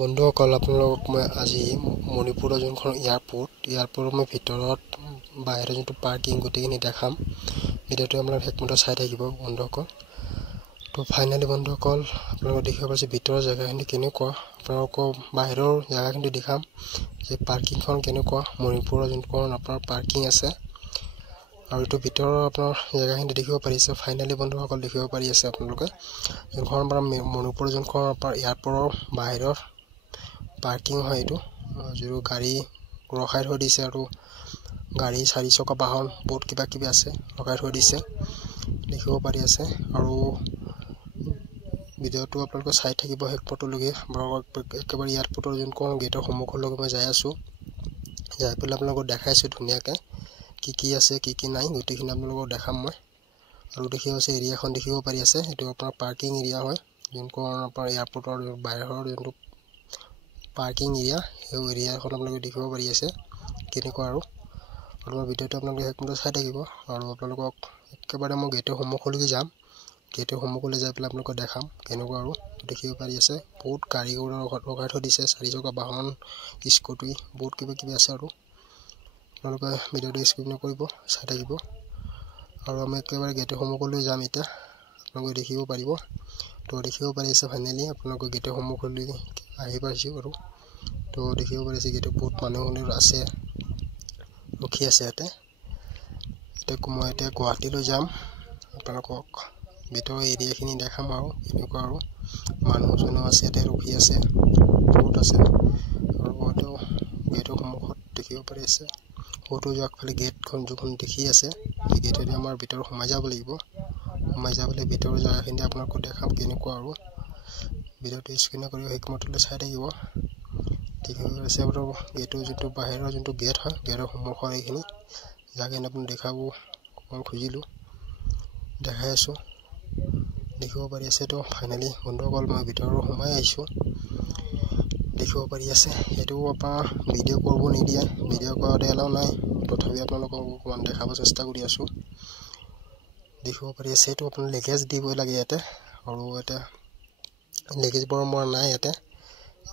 বন্ধুসকল আপোনালোকক মই আজি মণিপুৰৰ যোনখন এয়াৰপোৰ্টৰ মই ভিতৰত বাহিৰৰ যোনটো পাৰ্কিং গোটেইখিনি দেখাম। ভিডিঅ'টো আপোনালোকে একমতে চাই থাকিব বন্ধুসকল। তো ফাইনালি বন্ধুসকল আপোনালোকে দেখিব পাইছে ভিতৰৰ জেগাখিনি কেনেকুৱা। আপোনালোকক বাহিৰৰ জেগাখিনি দেখাম যে পাৰ্কিংখন কেনেকুৱা। মণিপুৰৰ যোনখন আপোনাৰ পাৰ্কিং আছে আৰু এইটো ভিতৰৰ আপোনাৰ জেগাখিনি দেখিব পাৰিছে। ফাইনালি বন্ধুসকল দেখিব পাৰি আছে আপোনালোকে যোনখন আপোনাৰ মণিপুৰৰ যোনখন আপোনাৰ এয়াৰপোৰ্টৰ বাহিৰৰ পাৰ্কিং হয়। এইটো যিটো গাড়ী ৰখাই থৈ দিছে আৰু গাড়ী 4 চকা বাহন বহুত কিবা কিবি আছে ৰখাই থৈ দিছে দেখিব পাৰি আছে। আৰু ভিডিঅ'টো আপোনালোকে চাই থাকিব শেষ পৰ্যন্তলৈকে। একেবাৰে এয়াৰপোৰ্টৰ যোনখন গেটৰ সন্মুখলৈকে মই যাই আছোঁ। যাই পেলাই আপোনালোকক দেখাইছোঁ ধুনীয়াকৈ কি আছে কি নাই গোটেইখিনি আপোনালোকক দেখাম মই। আৰু দেখিব আছে এৰিয়াখন দেখিব পাৰি আছে। এইটো আপোনাৰ পাৰ্কিং এৰিয়া হয় যোনখন আপোনাৰ এয়াৰপোৰ্টৰ বাহিৰৰ যোনটো পাৰ্কিং এৰিয়া সেই এৰিয়াখন আপোনালোকে দেখিব পাৰি আছে কেনেকুৱা। আৰু ভিডিঅ'টো আপোনালোকে একদম চাই থাকিব। আৰু আপোনালোকক একেবাৰে মই গেটৰ সন্মুখলৈকে যাম। গেটৰ সন্মুখলৈ যাই পেলাই আপোনালোকক দেখাম কেনেকুৱা। আৰু দেখিব পাৰি আছে বহুত গাড়ী ৰখাই থৈ দিছে 4 চকা বাহন স্কুটি বহুত কিবা কিবি আছে। আৰু আপোনালোকে ভিডিঅ'টো স্কিপ নকৰিব চাই থাকিব। আৰু আমি একেবাৰে গেটৰ সন্মুখলৈ যাম এতিয়া আপোনালোকে দেখিব পাৰিব। তো দেখিব পাৰি আছে ফাইনেলি আপোনালোকে গেটৰ সন্মুখলৈ আহি পাইছোঁ। আৰু তো দেখিব পাৰিছে গেটত বহুত মানুহ আছে ৰখি আছে ইয়াতে। মই এতিয়া গুৱাহাটীলৈ যাম আপোনালোকক ভিতৰৰ এৰিয়াখিনি দেখাম আৰু এনেকুৱা। আৰু মানুহজনো আছে ইয়াতে ৰখি আছে বহুত আছে। আৰু হয়তো গেটৰ সন্মুখত দেখিব পাৰি আছে হয়তো যোৱাফালে গেটখন যোনখন দেখি আছে এই গেটেদি আমাৰ ভিতৰত সোমাই যাব লাগিব। সোমাই যাবলৈ ভিতৰৰ জেগাখিনি আপোনালোকক দেখাম কেনেকুৱা। আৰু ভিডিঅ'টো স্ক্ৰীন কৰি শেষমতলৈ চাই থাকিব। দেখিব আছে আপোনাৰ গেটৰ যোনটো বাহিৰৰ যোনটো গেট হয় গেটৰ সন্মুখৰ এইখিনি জেগাখিনি আপুনি দেখাব অকণমান খুজিলোঁ দেখাই আছোঁ দেখিব পাৰি আছে। তো ফাইনেলি বন্ধুসকল মই ভিতৰত সোমাই আহিছোঁ দেখিব পাৰি আছে। এইটো আপোনাৰ ভিডিঅ' কৰিব নিদিয়ে, ভিডিঅ' কৰাতে এলাও নাই, তথাপি আপোনালোকক অকণমান দেখাব চেষ্টা কৰি আছোঁ। দেখিব পাৰি আছে এইটো আপোনাৰ লেগেজ দিবই লাগে ইয়াতে। আৰু ইয়াতে লেগেজ বৰ মোৰ নাই ইয়াতে।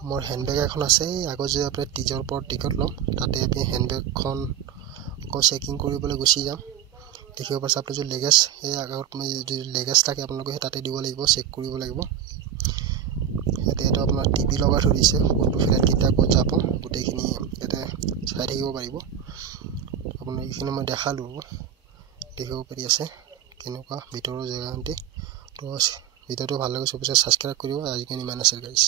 মোৰ হেণ্ডবেগ এখন আছে আগত যে আপোনাৰ টিজৰ ওপৰত টিকট ল'ম তাতে আপুনি হেণ্ডবেগখন আকৌ চেকিং কৰিবলৈ গুচি যাম। দেখিব পাইছে আপুনি যদি লেগেজ এই আগত যদি লেগেজ থাকে আপোনালোকে সেই তাতে দিব লাগিব, চেক কৰিব লাগিব। ইয়াতে আপোনাৰ টিভি লগাই থৈ দিছে কোনটো ফ্লাইট কেতিয়া ক'ত যাব গোটেইখিনি ইয়াতে চাই থাকিব পাৰিব। আপোনাক এইখিনি মই দেখালোঁ দেখিব পাৰি আছে কেনেকুৱা ভিতৰৰ জেগাখিনি। তো ভিডিঅ'টো ভাল লাগে চবেই ছাবস্ক্ৰাইব কৰিব। আজিকালি ইমান আছিল গাইছ।